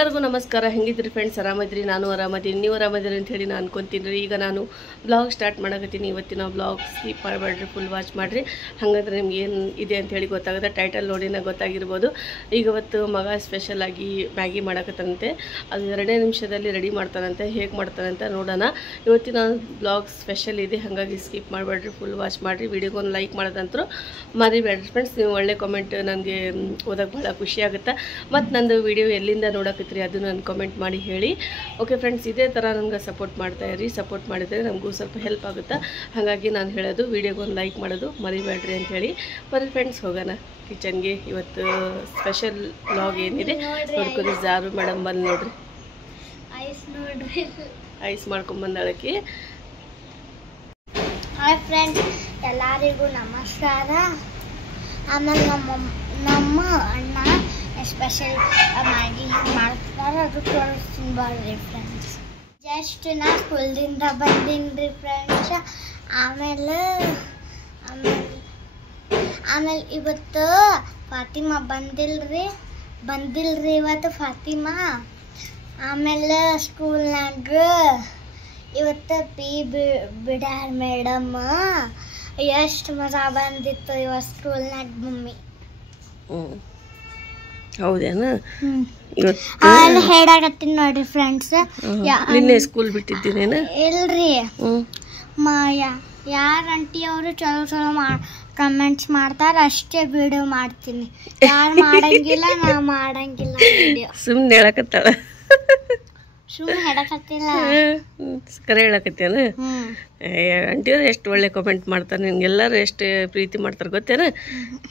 ಎಲ್ಲರಿಗೂ ನಮಸ್ಕಾರ. ಹೆಂಗಿದ್ರಿ ಫ್ರೆಂಡ್ಸ್? ಆರಾಮದ್ರಿ? ನಾನು ಆರಾಮದೀನಿ, ನೀವು ಆರಾಮದಿರಿ ಅಂತ ಹೇಳಿ ನಾನು ಅನ್ಕೊಂತೀನಿ. ಈಗ ನಾನು ಬ್ಲಾಗ್ ಸ್ಟಾರ್ಟ್ ಮಾಡಕತ್ತೀನಿ. ಇವತ್ತಿನ ಬ್ಲಾಗ್ ಸ್ಕಿಪ್ ಮಾಡಬೇಡ್ರಿ, ಫುಲ್ ವಾಚ್ ಮಾಡಿರಿ. ಹಾಗಾದ್ರೆ ನಿಮ್ಗೆ ಏನು ಇದೆ ಅಂತ ಹೇಳಿ ಗೊತ್ತಾಗುತ್ತೆ. ಟೈಟಲ್ ನೋಡಿನ ಗೊತ್ತಾಗಿರ್ಬೋದು. ಈಗ ಇವತ್ತು ಮಗ ಸ್ಪೆಷಲ್ ಆಗಿ ಮ್ಯಾಗಿ ಮಾಡಕತ್ತಂತೆ. ಅದು 2 ನಿಮಿಷದಲ್ಲಿ ರೆಡಿ ಮಾಡ್ತಾನಂತೆ. ಹೇಗೆ ಮಾಡ್ತಾನಂತ ನೋಡೋಣ. ಇವತ್ತಿನ ಬ್ಲಾಗ್ ಸ್ಪೆಷಲ್ ಇದೆ, ಹಾಗಾಗಿ ಸ್ಕಿಪ್ ಮಾಡಬೇಡ್ರಿ, ಫುಲ್ ವಾಚ್ ಮಾಡಿರಿ. ವಿಡಿಯೋಗೊಂದು ಲೈಕ್ ಮಾಡೋದಂತರೂ ಮರಿಬೇಡ್ರಿ ಫ್ರೆಂಡ್ಸ್. ನೀವು ಒಳ್ಳೆ ಕಾಮೆಂಟ್ ನನಗೆ ಓದೋಕ್ಕೆ ಭಾಳ ಖುಷಿ ಆಗುತ್ತೆ. ಮತ್ತು ನಂದು ವಿಡಿಯೋ ಎಲ್ಲಿಂದ ನೋಡಕತ್ತೀರಿ ಅದು ನಾನು ಕಾಮೆಂಟ್ ಮಾಡಿ ಹೇಳಿ. ಓಕೆ ಫ್ರೆಂಡ್ಸ್, ಇದೇ ಥರ ನನಗೆ ಸಪೋರ್ಟ್ ಮಾಡ್ತಾ ಇರಿ. ಸಪೋರ್ಟ್ ಮಾಡಿದರೆ ನಮಗೂ ಸ್ವಲ್ಪ ಹೆಲ್ಪ್ ಆಗುತ್ತೆ. ಹಾಗಾಗಿ ನಾನು ಹೇಳೋದು ವಿಡಿಯೋಗೊಂದು ಲೈಕ್ ಮಾಡೋದು ಮರಿಬೇಡ್ರಿ ಅಂತ ಹೇಳಿ. ಬರೀ ಫ್ರೆಂಡ್ಸ್, ಹೋಗೋಣ ಕಿಚನ್ಗೆ. ಇವತ್ತು ಸ್ಪೆಷಲ್ ವ್ಲಾಗ್ ಏನಿದೆ ನೋಡ್ಕೊರಿ. ಜಾರು ಮೇಡಮ್ ಬಂದು ನೋಡ್ರಿ, ಐಸ್ ಮಾಡ್ಕೊಂಬಂದಳಕ್ಕೆ. ಹಾಯ್ ಫ್ರೆಂಡ್ಸ್, ಎಲ್ಲರಿಗೂ ನಮಸ್ಕಾರ. ಆಮೇಲೆ ನಮ್ಮ ಅಣ್ಣ ಸ್ಪೆಷಲ್ ಮ್ಯಾಗಿ ಮಾಡ್ತಾರೆ, ಅದು ತೋರಿಸ್ತೀನಿ ಬರ್ರಿ ಫ್ರೆಂಡ್ಸ್. ಜಸ್ಟ್ ನಾ ಸ್ಕೂಲ್ದಿಂದ ಬಂದೀನಿ ರೀ ಫ್ರೆಂಡ್ಸ್. ಆಮೇಲೆ ಇವತ್ತು ಫಾತಿಮಾ ಬಂದಿಲ್ರಿ ಇವತ್ತು ಫಾತಿಮಾ. ಆಮೇಲೆ ಸ್ಕೂಲ್ನಾಗ ಇವತ್ತು ಬಿಡಾರ್ ಮೇಡಮ್. ಎಷ್ಟು ಮಜಾ ಬಂದಿತ್ತು ಇವತ್ತು ಸ್ಕೂಲ್ನಾಗ ಮಮ್ಮಿ. ಹೌದೇನ? ಅಲ್ಲಿ ಹೇಳಾಕತ್ತೀನಿ ನೋಡ್ರಿ ಫ್ರೆಂಡ್ಸ್. ನಿನ್ನೆ ಸ್ಕೂಲ್ ಬಿಟ್ಟಿದ್ದೀನೇನ? ಇಲ್ರಿ, ಯಾರ ಆಂಟಿ ಅವರು ಚಲೋ ಕಮೆಂಟ್ಸ್ ಮಾಡ್ತಾರ ಅಷ್ಟೇ ವಿಡಿಯೋ ಮಾಡ್ತೀನಿ. ಯಾರು ಮಾಡಂಗಿಲ್ಲ, ನಾ ಮಾಡಂಗಿಲ್ಲ ವಿಡಿಯೋ. ಸುಮ್ಮನೆ ಹೇಳಕತ್ತಾಳ, ಸುಮ್ಮನೆ ಹೇಳಕತ್ತಿಲ್ಲ, ಕರೆ ಹೇಳಕತ್ತೇನ? ಆಂಟಿಯವ್ರು ಎಷ್ಟು ಒಳ್ಳೆ ಕಾಮೆಂಟ್ ಮಾಡ್ತಾರೆ, ನಿನ್ಗೆಲ್ಲರೂ ಎಷ್ಟು ಪ್ರೀತಿ ಮಾಡ್ತಾರೆ ಗೊತ್ತೇನ?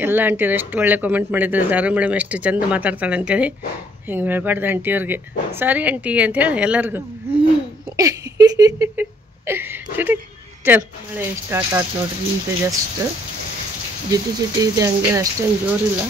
ಎಲ್ಲ ಆಂಟಿಯವ್ರು ಎಷ್ಟು ಒಳ್ಳೆ ಕಾಮೆಂಟ್ ಮಾಡಿದ್ರು. ಜಾರು ಮೇಡಮ್ ಎಷ್ಟು ಚಂದ ಮಾತಾಡ್ತಾಳೆ ಅಂತೇಳಿ. ಹಿಂಗೆ ಹೇಳ್ಬಾರ್ದು ಆಂಟಿಯವ್ರಿಗೆ. ಸಾರಿ ಆಂಟಿ ಅಂತೇಳಿ ಎಲ್ಲರಿಗೂ. ಚಲ್, ಮಳೆ ಸ್ಟಾರ್ಟ್ ಆಯ್ತು ನೋಡ್ರಿ ಈಗ. ಜಸ್ಟ್ ಜಿಟಿ ಇದೆ, ಹಂಗೇನು ಅಷ್ಟೇನು ಜೋರಿಲ್ಲ.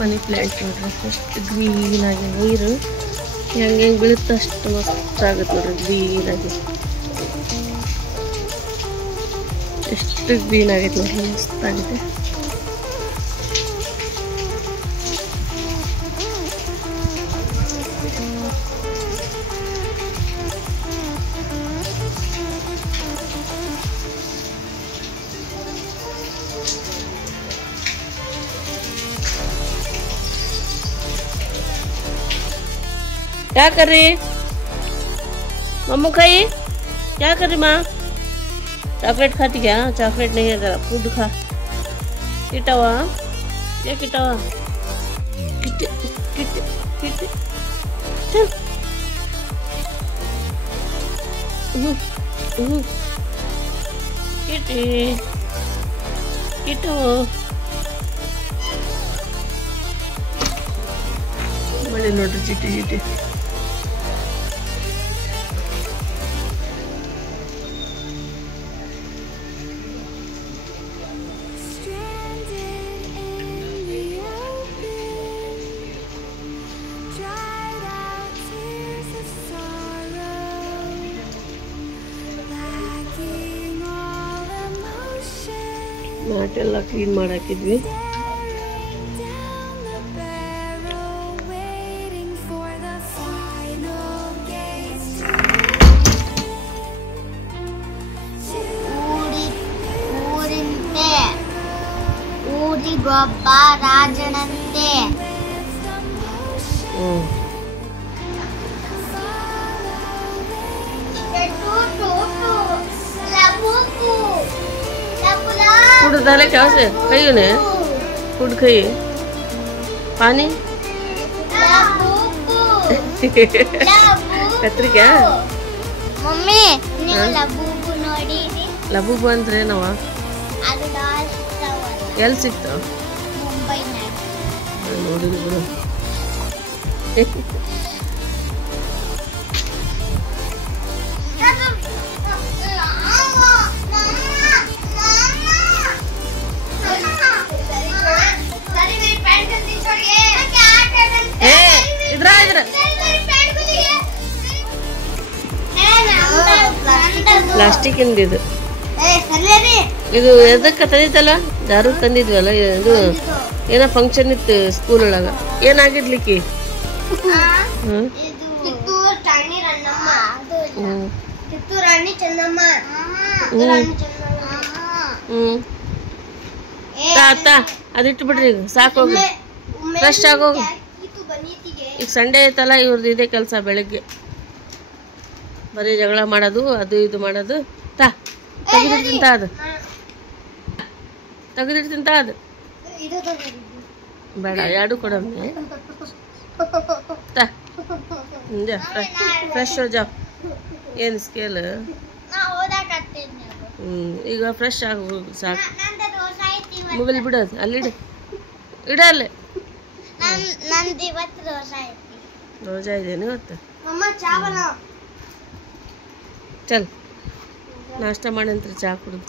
ಮನಿ ಪ್ಲ್ಯಾಂಟ್ ನೋಡ್ರಿ, ಎಷ್ಟು ಗ್ರೀನಾಗಿ ನೀರು ಹೆಂಗೆ ಬೀಳುತ್ತೆ ಅಷ್ಟು ಮಸ್ತ್ ಆಗುತ್ತೆ ನೋಡ್ರಿ. ಗ್ರೀನಾಗಿ ಎಷ್ಟು ಗ್ರೀನ್ ಆಗೈತೆ ನೋಡ್ರಿ, ಮಸ್ತ್ ಆಗಿದೆ. क्या कर रही मम्मू? खाई क्या कर रही माँ? चॉकलेट खाती क्या? चॉकलेट नहीं है, जरा फूड खा. किटावा ये किटावा किटे किटे किटे चल. किटे किटो मಳೆ ನೋಡ್ರಿ, ಜಿಟಿ. ಮ್ಯಾಟೆಲ್ಲ ಕ್ಲೀನ್ ಮಾಡಾಕಿದ್ವಿ. ಗೊಬ್ಬ ರಾಜನಂತೆ. फूड डाले क्या से खाइए ने? फूड खाइए, पानी कत्री क्या मम्मी ನೀವು ಲಬೂಬು ನೋಡಿರಿ? ಲಬೂಬು ಅಂದ್ರೆ ಏನವ? ಅದು ಎಲ್ಲಿ ಸಿಗ್ತಾವ? ಮುಂಬೈನಾಗ. ನೋಡಿಲ್ಲ ಬಿಡು. ಪ್ಲಾಸ್ಟಿಕ್ ಇದು ಇದು ಎದಕ್ಕೆ ತಂದಿತ್ತಲ್ಲ ದಾರು ತಂದಿದ್ವಲ್ಲ ಇದು ಏನೋ ಫಂಕ್ಷನ್ ಇತ್ತು ಸ್ಕೂಲ್ ಒಳಗ ಏನಾಗಿರ್ಲಿಕ್ಕೆ ಅದಿಟ್ಟು ಬಿಡ್ರಿ ಈಗ ಸಾಕೋಗಿ ಫ್ರೆಶ್ ಆಗೋಗಿ ಈಗ ಸಂಡೇ ಐತಲ್ಲ ಇವ್ರದ್ದು ಇದೇ ಕೆಲಸ ಬೆಳಗ್ಗೆ ಬರೀ ಜಗಳ ಮಾಡೋದು ಅದು ಇದು ಮಾಡೋದು ತೆಗೆದಿಡ್ತಿಂತ ಅದು ತೆಗೆದಿಡ್ತಿಂತ ಅದು ಬೇಡ ಎರಡು ಕೊಡಮ್ಮೆ ಫ್ರೆಶ್ ಜಾಬ್ ಏನು ಸ್ಕೇಲ್ ಈಗ ಫ್ರೆಶ್ ಆಗ ಸಾಕು ಮೊಬೈಲ್ ಬಿಡೋದು ಅಲ್ಲಿಡು ಇಡಲ್ಲೇ ರೋಜಾ ಇದೇನು ಇವತ್ತು ಚಲ್ ನಾಷ್ಟ ಮಾಡಂತ್ರಿ ಚಹಾ ಕುಡಿದು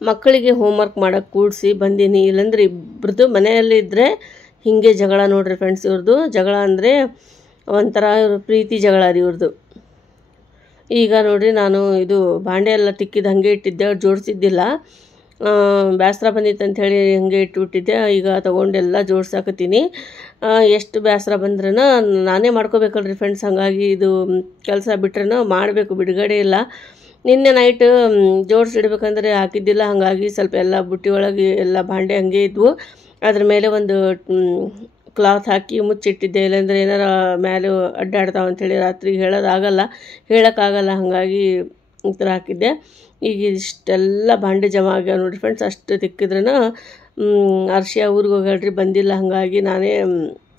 ಮಕ್ಕಳಿಗೆ ಹೋಮ್ವರ್ಕ್ ಮಾಡೋಕ್ಕೆ ಕೂಡಿಸಿ ಬಂದೀನಿ ಇಲ್ಲಾಂದ್ರೆ ಇಬ್ಬರದು ಮನೆಯಲ್ಲಿದ್ದರೆ ಹೀಗೆ ಜಗಳ ನೋಡ್ರಿ ಫ್ರೆಂಡ್ಸ್ ಇವ್ರದ್ದು ಜಗಳ ಅಂದರೆ ಒಂಥರ ಪ್ರೀತಿ ಜಗಳ ರೀ ಇವ್ರದ್ದು ಈಗ ನೋಡ್ರಿ ನಾನು ಇದು ಬಾಂಡೆ ಎಲ್ಲ ತಿಕ್ಕಿದ್ದು ಹಾಗೆ ಇಟ್ಟಿದ್ದೆ ಜೋಡಿಸಿದ್ದಿಲ್ಲ ಬೇಸರ ಬಂದಿತ್ತು ಅಂಥೇಳಿ ಹಾಗೆ ಇಟ್ಬಿಟ್ಟಿದ್ದೆ ಈಗ ತೊಗೊಂಡೆಲ್ಲ ಜೋಡ್ಸಾಕತ್ತೀನಿ ಎಷ್ಟು ಬೇಸರ ಬಂದ್ರೂ ನಾನೇ ಮಾಡ್ಕೋಬೇಕಲ್ರಿ ಫ್ರೆಂಡ್ಸ್ ಹಾಗಾಗಿ ಇದು ಕೆಲಸ ಬಿಟ್ರೆ ಮಾಡಬೇಕು ಬಿಡುಗಡೆ ಇಲ್ಲ ನಿನ್ನೆ ನೈಟ್ ಜೋಡಿಸಿಡ್ಬೇಕಂದ್ರೆ ಹಾಕಿದ್ದಿಲ್ಲ ಹಾಗಾಗಿ ಸ್ವಲ್ಪ ಎಲ್ಲ ಬುಟ್ಟಿ ಒಳಗೆ ಎಲ್ಲ ಬಾಂಡೆ ಹಾಗೆ ಇದ್ವು ಅದ್ರ ಮೇಲೆ ಒಂದು ಕ್ಲಾತ್ ಹಾಕಿ ಮುಚ್ಚಿಟ್ಟಿದ್ದೆ ಇಲ್ಲಾಂದ್ರೆ ಏನಾರ ಮೇಲೆ ಅಡ್ಡಾಡ್ತಾವೆ ಅಂಥೇಳಿ ರಾತ್ರಿ ಹೇಳೋಕ್ಕಾಗಲ್ಲ ಹಾಗಾಗಿ ಈ ಥರ ಹಾಕಿದ್ದೆ ಈಗ ಇಷ್ಟೆಲ್ಲ ಬಾಂಡೆ ಜಮಾ ಆಗ್ಯಾವ ನೋಡಿರಿ ಫ್ರೆಂಡ್ಸ್ ಅಷ್ಟು ತಿಕ್ಕಿದ್ರೂ ಅರ್ಶಿಯ ಊರಿಗೆ ಹೋಗ್ಯಾಳ್ರಿ ಬಂದಿಲ್ಲ ಹಾಗಾಗಿ ನಾನೇ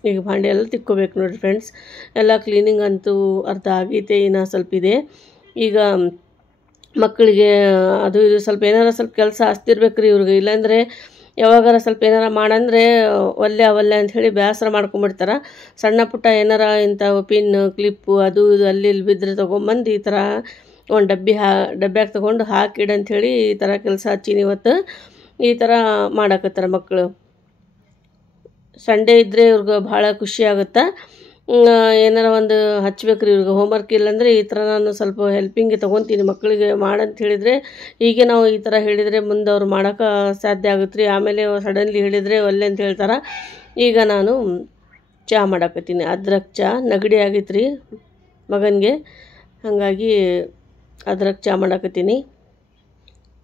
ಈಗ ಬಾಂಡೆ ಎಲ್ಲ ತಿಕ್ಕೋಬೇಕು ನೋಡಿರಿ ಫ್ರೆಂಡ್ಸ್ ಎಲ್ಲ ಕ್ಲೀನಿಂಗ್ ಅಂತೂ ಅರ್ಧ ಆಗೈತೆ ಇನ್ನೂ ಸ್ವಲ್ಪ ಇದೆ ಈಗ ಮಕ್ಕಳಿಗೆ ಅದು ಇದು ಸ್ವಲ್ಪ ಏನಾರ ಸ್ವಲ್ಪ ಕೆಲಸ ಹಚ್ತಿರ್ಬೇಕು ರೀ ಇವ್ರಿಗೆ ಇಲ್ಲಾಂದರೆ ಯಾವಾಗಾರ ಸ್ವಲ್ಪ ಏನಾರ ಮಾಡಂದರೆ ಒಲ್ಲೆ ಅಂಥೇಳಿ ಬೇಸರ ಮಾಡ್ಕೊಂಬಿಡ್ತಾರೆ ಸಣ್ಣ ಪುಟ್ಟ ಏನಾರ ಇಂಥವು ಪಿನ್ ಕ್ಲಿಪ್ಪು ಅದು ಇದು ಅಲ್ಲಿ ಇಲ್ಲಿ ಬಿದ್ದರೆ ತೊಗೊಂಬಂದು ಈ ಥರ ಒಂದು ಡಬ್ಬ್ಯಾಗ ತೊಗೊಂಡು ಹಾಕಿಡು ಅಂಥೇಳಿ ಈ ಥರ ಕೆಲಸ ಹಚ್ಚೀನಿ ಇವತ್ತು ಈ ಥರ ಮಾಡಕತ್ತಾರ ಮಕ್ಕಳು ಸಂಡೇ ಇದ್ದರೆ ಇವ್ರಿಗೆ ಭಾಳ ಖುಷಿ ಆಗುತ್ತೆ ಏನಾರ ಒಂದು ಹಚ್ಬೇಕ್ರಿ ಇವ್ರಿಗೆ ಹೋಮ್ವರ್ಕ್ ಇಲ್ಲಾಂದರೆ ಈ ಥರ ನಾನು ಸ್ವಲ್ಪ ಹೆಲ್ಪಿಂಗ್ಗೆ ತೊಗೊತೀನಿ ಮಕ್ಕಳಿಗೆ ಮಾಡಂತ ಹೇಳಿದರೆ ಹೀಗೆ ನಾವು ಈ ಥರ ಹೇಳಿದರೆ ಮುಂದೆ ಅವ್ರು ಮಾಡೋಕೆ ಸಾಧ್ಯ ಆಗುತ್ತೆ ರೀ ಆಮೇಲೆ ಸಡನ್ಲಿ ಹೇಳಿದರೆ ಒಲ್ಲೆ ಅಂತ ಹೇಳ್ತಾರೆ ಈಗ ನಾನು ಚಹಾ ಮಾಡಾಕತ್ತೀನಿ ಅದ್ರಕ್ ಚಹಾ ನೆಗಡಿ ಆಗೈತೆ ರೀ ಮಗನಿಗೆ ಹಾಗಾಗಿ ಅದ್ರಕ್ ಚಹಾ ಮಾಡಾಕತ್ತೀನಿ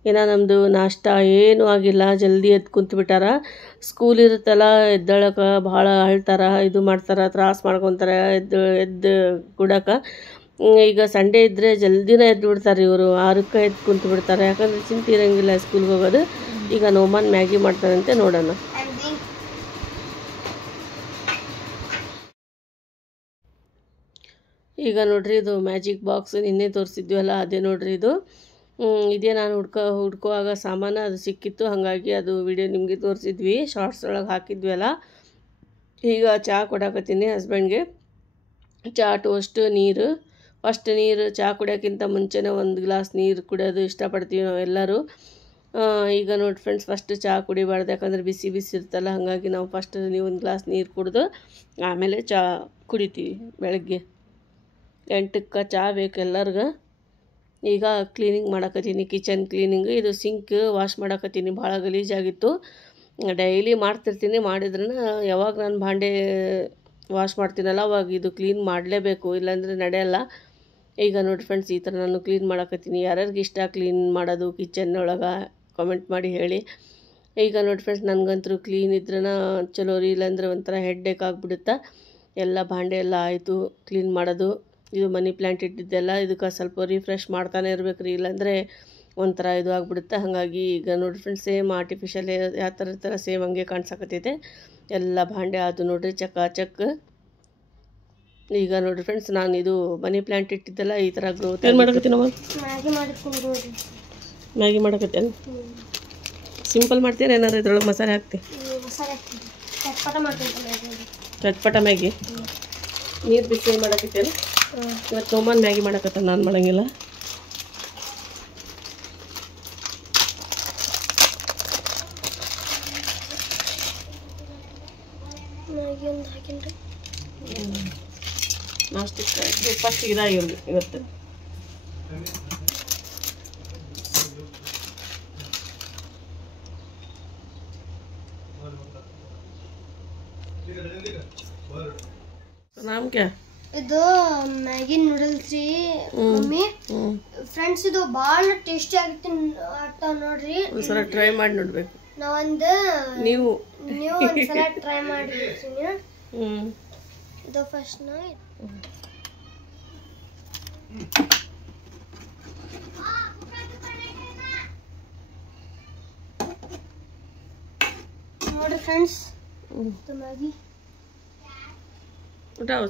ಏನೋ ನಮ್ಮದು ನಾಷ್ಟ ಏನೂ ಆಗಿಲ್ಲ ಜಲ್ದಿ ಎದ್ದು ಕುಂತ್ಬಿಟ್ಟಾರ ಸ್ಕೂಲ್ ಇರುತ್ತಲ್ಲ ಎದ್ದೇಳಕ್ಕೆ ಭಾಳ ಅಳ್ತಾರೆ ಇದು ಮಾಡ್ತಾರೆ ತ್ರಾಸ ಮಾಡ್ಕೊತಾರೆ ಎದ್ದು ಕೊಡೋಕೆ ಈಗ ಸಂಡೇ ಇದ್ದರೆ ಜಲ್ದಿನೇ ಎದ್ದು ಬಿಡ್ತಾರೆ ಇವರು 6ಕ್ಕೆ ಎದ್ದು ಕುಂತು ಬಿಡ್ತಾರೆ ಯಾಕಂದರೆ ಚಿಂತೆ ಇರೋಂಗಿಲ್ಲ ಸ್ಕೂಲ್ಗೆ ಹೋಗೋದು ಈಗ ನೋಮಾನ್ ಮ್ಯಾಗಿ ಮಾಡ್ತಾರಂತೆ ನೋಡೋಣ ಈಗ ನೋಡ್ರಿ ಇದು ಮ್ಯಾಜಿಕ್ ಬಾಕ್ಸ್ ನಿನ್ನೆ ತೋರಿಸಿದ್ವಲ್ಲ ಅದೇ ನೋಡ್ರಿ ಇದು ಇದೇ ನಾನು ಹುಡ್ಕೋವಾಗ ಸಾಮಾನು ಅದು ಸಿಕ್ಕಿತ್ತು ಹಾಗಾಗಿ ಅದು ವಿಡಿಯೋ ನಿಮಗೆ ತೋರಿಸಿದ್ವಿ ಶಾರ್ಟ್ಸ್ ಒಳಗೆ ಹಾಕಿದ್ವಲ್ಲ ಈಗ ಚಹಾ ಕೊಡಾಕತ್ತೀನಿ ಹಸ್ಬೆಂಡ್ಗೆ ಚಹಾ ಟೋಸ್ಟ್ ನೀರು ಫಸ್ಟ್ ನೀರು ಚಹಾ ಕುಡಿಯೋಕ್ಕಿಂತ ಮುಂಚೆನೇ ಒಂದು ಗ್ಲಾಸ್ ನೀರು ಕುಡಿಯೋದು ಇಷ್ಟಪಡ್ತೀವಿ ನಾವು ಎಲ್ಲರೂ ಈಗ ನೋಡಿ ಫ್ರೆಂಡ್ಸ್ ಫಸ್ಟ್ ಚಹಾ ಕುಡಿಬಾರ್ದು ಯಾಕಂದರೆ ಬಿಸಿ ಇರ್ತಲ್ಲ ಹಾಗಾಗಿ ನಾವು ಫಸ್ಟ್ ನೀವು ಒಂದು ಗ್ಲಾಸ್ ನೀರು ಕುಡಿದು ಆಮೇಲೆ ಚಹಾ ಕುಡಿತೀವಿ ಬೆಳಗ್ಗೆ 8ಕ್ಕೆ ಚಹಾ ಬೇಕು ಎಲ್ಲರಿಗೂ ಈಗ ಕ್ಲೀನಿಂಗ್ ಮಾಡಕತ್ತೀನಿ ಕಿಚನ್ ಕ್ಲೀನಿಂಗ್ ಇದು ಸಿಂಕ್ ವಾಶ್ ಮಾಡಕತ್ತೀನಿ ಭಾಳ ಗಲೀಜಾಗಿತ್ತು ಡೈಲಿ ಮಾಡ್ತಿರ್ತೀನಿ ಮಾಡಿದ್ರೂ ಯಾವಾಗ ನಾನು ಭಾಂಡೆ ವಾಶ್ ಮಾಡ್ತೀನಲ್ಲ ಅವಾಗ ಇದು ಕ್ಲೀನ್ ಮಾಡಲೇಬೇಕು ಇಲ್ಲಾಂದರೆ ನಡೆಯಲ್ಲ ಈಗ ನೋಡಿ ಫ್ರೆಂಡ್ಸ್ ಈ ಥರ ನಾನು ಕ್ಲೀನ್ ಮಾಡಕತ್ತೀನಿ ಯಾರ್ಯಾರಿಗೆ ಇಷ್ಟ ಕ್ಲೀನ್ ಮಾಡೋದು ಕಿಚನ್ ಒಳಗೆ ಕಾಮೆಂಟ್ ಮಾಡಿ ಹೇಳಿ ಈಗ ನೋಡಿ ಫ್ರೆಂಡ್ಸ್ ನನಗಂತೂ ಕ್ಲೀನ್ ಇದ್ರೂ ಚಲೋ ರೀ ಇಲ್ಲಾಂದರೆ ಒಂಥರ ಹೆಡ್ಡೇಕ್ ಆಗಿಬಿಡುತ್ತೆ ಎಲ್ಲ ಭಾಂಡೆ ಎಲ್ಲ ಆಯಿತು ಕ್ಲೀನ್ ಮಾಡೋದು ಇದು ಮನಿ ಪ್ಲ್ಯಾಂಟ್ ಇಟ್ಟಿದ್ದೆಲ್ಲ ಇದಕ್ಕೆ ಸ್ವಲ್ಪ ರಿಫ್ರೆಶ್ ಮಾಡ್ತಾನೆ ಇರ್ಬೇಕು ರೀ ಇಲ್ಲಾಂದರೆ ಒಂಥರ ಇದು ಆಗಿಬಿಡುತ್ತೆ ಹಾಗಾಗಿ ಈಗ ನೋಡಿ ಫ್ರೆಂಡ್ಸ್ ಸೇಮ್ ಆರ್ಟಿಫಿಷಿಯಲ್ ಯಾವ ಥರ ಇರ್ತಾರೆ ಸೇಮ್ ಹಂಗೆ ಕಾಣಿಸಕತ್ತೈತೆ ಎಲ್ಲ ಭಾಂಡೆ ಆದು ನೋಡಿರಿ ಚಕ್ ಈಗ ನೋಡಿರಿ ಫ್ರೆಂಡ್ಸ್ ನಾನು ಇದು ಮನಿ ಪ್ಲ್ಯಾಂಟ್ ಇಟ್ಟಿದ್ದೆಲ್ಲ ಈ ಥರ ಗ್ರೋತ್ ಏನು ಮಾಡಕತ್ತೀನಿ ಮ್ಯಾಗಿ ಮಾಡಕತ್ತೇನು ಸಿಂಪಲ್ ಮಾಡ್ತೀನಿ ಏನಾರು ಇದ್ರೊಳಗೆ ಮಸಾಲೆ ಹಾಕ್ತಿ ಚಟ್ಪಟ ಮ್ಯಾಗಿ ನೀರು ಬಿಸಿ ಮಾಡಕತ್ತೇನು ಇವತ್ತು ಸೋಮನ್ ಮ್ಯಾಗಿ ಮಾಡಕತ್ತ ನಾನು ಮಾಡಂಗಿಲ್ಲ ನಾಸ್ಟಿಕ್ ಫಸ್ಟ್ ಇದಾಗಿರೋದು ಇವತ್ತು. ನಾಮ್ ಕ್ಯಾ ಇದು ಮ್ಯಾಗಿ ನೂಡಲ್ಸ್ ರೀ ಮಮ್ಮಿ. ಫ್ರೆಂಡ್ಸ್ ಇದು ಭಾಳ ಟೇಸ್ಟಿ ಆಗ್ತಾವ ನೋಡ್ರಿ. ಒಂದ್ಸಲ ಟ್ರೈ ಮಾಡಿ ನೋಡ್ಬೇಕು. ನಾವೊಂದು ನೀವು ಒಂದ್ಸಲ ಟ್ರೈ ಮಾಡಿ ಇದು ಫಸ್ಟ್ ನೋಡ್ರಿ ಫ್ರೆಂಡ್ಸ್ ಮ್ಯಾಗಿ उठाओ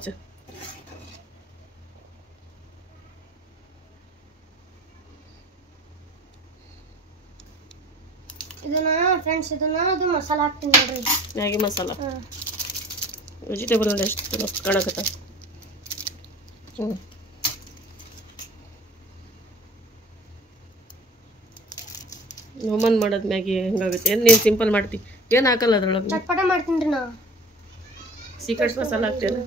ಇದನ್ನ ಫ್ರೆಂಡ್ಸ್ ಅದು ಮಸಾಲ ಹಾಕ್ತೀನಿ ನೋಡ್ರಿ. ಮ್ಯಾಗಿ ಮಸಾಲ ವೆಜಿಟೇಬಲ್ ನೋಡಿ ಎಷ್ಟು ಕಾಣಕತ್ತ. ನಮ್ಮನ್ ಮಾಡೋದು ಮ್ಯಾಗಿ ಹೆಂಗಾಗುತ್ತೆ? ನೀನು ಸಿಂಪಲ್ ಮಾಡ್ತಿ, ಏನು ಹಾಕಲ್ಲ ಅದ್ರೊಳಗೆ. ಚಟ್ಪಟ ಮಾಡ್ತೀನಿ ರೀ ನಾ. ಸೀಕ್ರೆಟ್ ಮಸಾಲ ಹಾಕ್ತೇನೆ.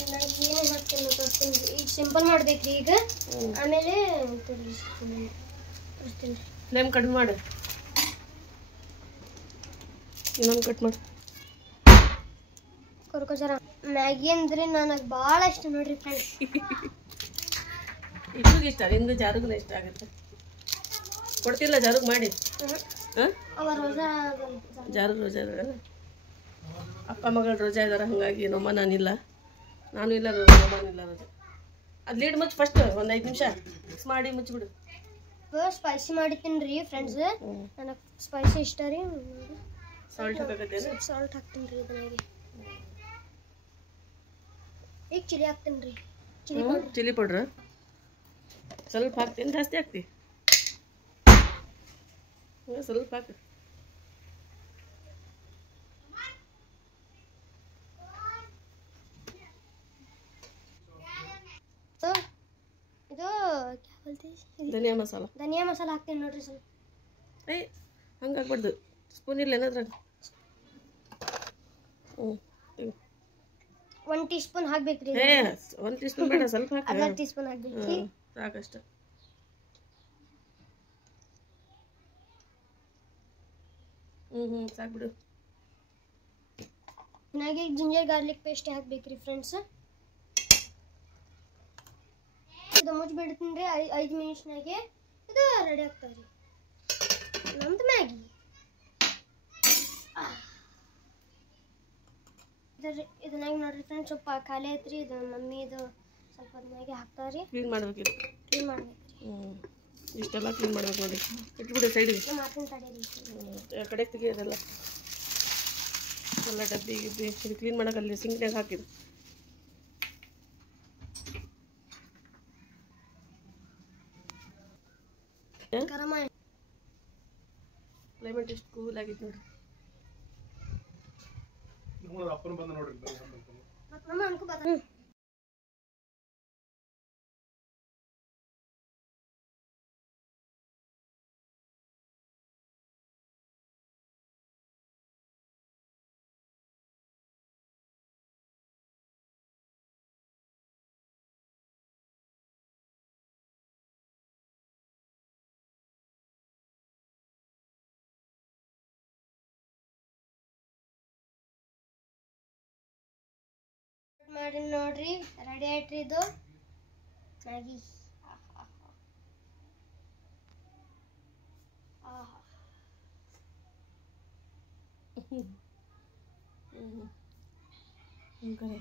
ಏನೇನು ಹಾಕ್ತೀನಿ ತೋರಿಸ್ತೀನಿ. ಈಗ ಸಿಂಪಲ್ ಮಾಡ್ಬೇಕ್ರಿ. ಈಗ ಆಮೇಲೆ ತೋರಿಸ್ತೀನಿ. ಫ್ಲೇಮ್ ಕಡಿಮೆ ಮಾಡು. ಇನ್ನೊಂದು ಕಟ್ ಮಾಡಿ ಕೊರ್ಕೋಜರ. ಮ್ಯಾಗಿ ಅಂದ್ರೆ ನನಗೆ ಭಾಳ ಇಷ್ಟ ನೋಡ್ರಿ ಫ್ರೆಂಡ್ಸ್. ಇಬ್ರಿಗೆ ಇಷ್ಟ, ನಿಮ್ಗೆ ಜಾರುಗೂ ಇಷ್ಟ ಆಗುತ್ತೆ. ಕೊಡ್ತಿಲ್ಲ ಜಾರುಗ್ ಮಾಡಿ. ಜಾರು ರೋಜಾ ಇದಾರೆ, ಅಪ್ಪ ಮಗಳು ರೋಜಾ ಇದಾರೆ. ಹಾಗಾಗಿ ನಮ್ಮಮ್ಮ ನಾನಿಲ್ಲ, ನಾನು ಇಲ್ಲ, ನಮ್ಮನಿಲ್ಲ ರೋಜಾ. ಅದು ಲೀಡ್ ಮುಚ್ಚು ಫಸ್ಟ್ ಒಂದು 5 ನಿಮಿಷ ಮಿಕ್ಸ್ ಮಾಡಿ ಮುಚ್ಚಿಬಿಡು. ಸ್ಪೈಸಿ ಮಾಡಿದ್ದೀನಿ ರೀ ಫ್ರೆಂಡ್ಸ್. ನನಗೆ ಸ್ಪೈಸಿ ಇಷ್ಟ ರೀ. ಸಾಲ್ಟ್ ಹಾಕಕತ್ತೇನೆ. ಸಾಲ್ಟ್ ಹಾಕ್ತೀನಿ ರೀ ಇದ್ರಾಗೆ. ಈಗ ಚಿಲ್ಲಿ ಹಾಕ್ತೀನಿ ರೀ. ಚಿಲ್ಲಿ ಪೌಡ್ರ್ ಸ್ವಲ್ಪ ಹಾಕ್ತೀನಿ, ಜಾಸ್ತಿ ಹಾಕ್ತಿ? ಸ್ವಲ್ಪ ಹಾಕು. ಇದು ಧನಿಯಾ ಮಸಾಲ. ಧನಿಯಾ ಮಸಾಲ ಹಾಕ್ತೀನಿ ನೋಡ್ರಿ ಸ್ವಲ್ಪ. ಏಯ್ ಹಂಗೆ ಹಾಕ್ಬಾರ್ದು, ಸ್ಪೂನ್ ಇಲ್ಲ ಏನಾದ್ರಾಗ. 1 ಟೀ ಸ್ಪೂನ್ ಹಾಕ್ಬೇಕ್ರಿ. 1 ಟೀ ಸ್ಪೂನ್ ಬೇಡ, ಸ್ವಲ್ಪ ಹಾಕಿ. ಅರ್ಧ ಟೀ ಸ್ಪೂನ್ ಹಾಕ್ಬೇಕ್ರಿ. ಸಾಕಷ್ಟ. ಸಾಕ್ಬಿಡು. ನನಗೆ ಜಿಂಜರ್ ಗಾರ್ಲಿಕ್ ಪೇಸ್ಟ್ ಹಾಕ್ಬೇಕ್ರಿ ಫ್ರೆಂಡ್ಸ್. ಇದು ಮುಚ್ಚಿಬಿಡ್ತೀನಿ ರೀ. 5 ಮಿನಿಟ್ಸ್ನಾಗೆ ಇದು ರೆಡಿ ಆಗ್ತಾವೆ ರೀ ನಮ್ದು ಮ್ಯಾಗಿ. ಇದನ್ನಾಗಿ ನೋಡ್ರಿ ಫ್ರೆಂಡ್ಸ್, ಸ್ವಲ್ಪ ಖಾಲಿ ಐತ್ರಿ. ಇದು ಮಮ್ಮಿ ಇದು ಸ್ವಲ್ಪ ಮ್ಯಾಗಿ ಹಾಕ್ತಾವ್ರಿ. ಕ್ಲೀನ್ ಮಾಡ್ಬೇಕಿತ್ತು. ಕ್ಲೀನ್ ಮಾಡ್ಬೇಕ್ರಿ. ಇಷ್ಟೆಲ್ಲ ಕ್ಲೀನ್ ಮಾಡ್ಬೇಕು ನೋಡಿ. ಇಟ್ಬಿಡಿ ಸೈಡಿಗೆ. ಮಾತಿನ ತಡೀರಿ. ಕಡೆಗೆ ತೆಗಿಯೋದೆಲ್ಲ ಎಲ್ಲ ಡಬ್ಬಿ ಗಿಬ್ಬಿ ಇದು ಕ್ಲೀನ್ ಮಾಡೋಕ್ಕಲ್ಲಿ ಸಿಂಕ್ನಾಗ ಹಾಕಿದ್ದು. ಕ್ಲೈಮೇಟ್ ಎಷ್ಟು ಕೂಲ್ ಆಗಿತ್ತು ನೋಡ್ರಿ. ಅಪ್ಪನ ಬಂದ ನೋಡ್ರಿ. ಮಾಡಿ ನೋಡ್ರಿ, ರೆಡಿ ಆಯ್ತ್ರಿ ಇದು ಮ್ಯಾಗಿ. Okay.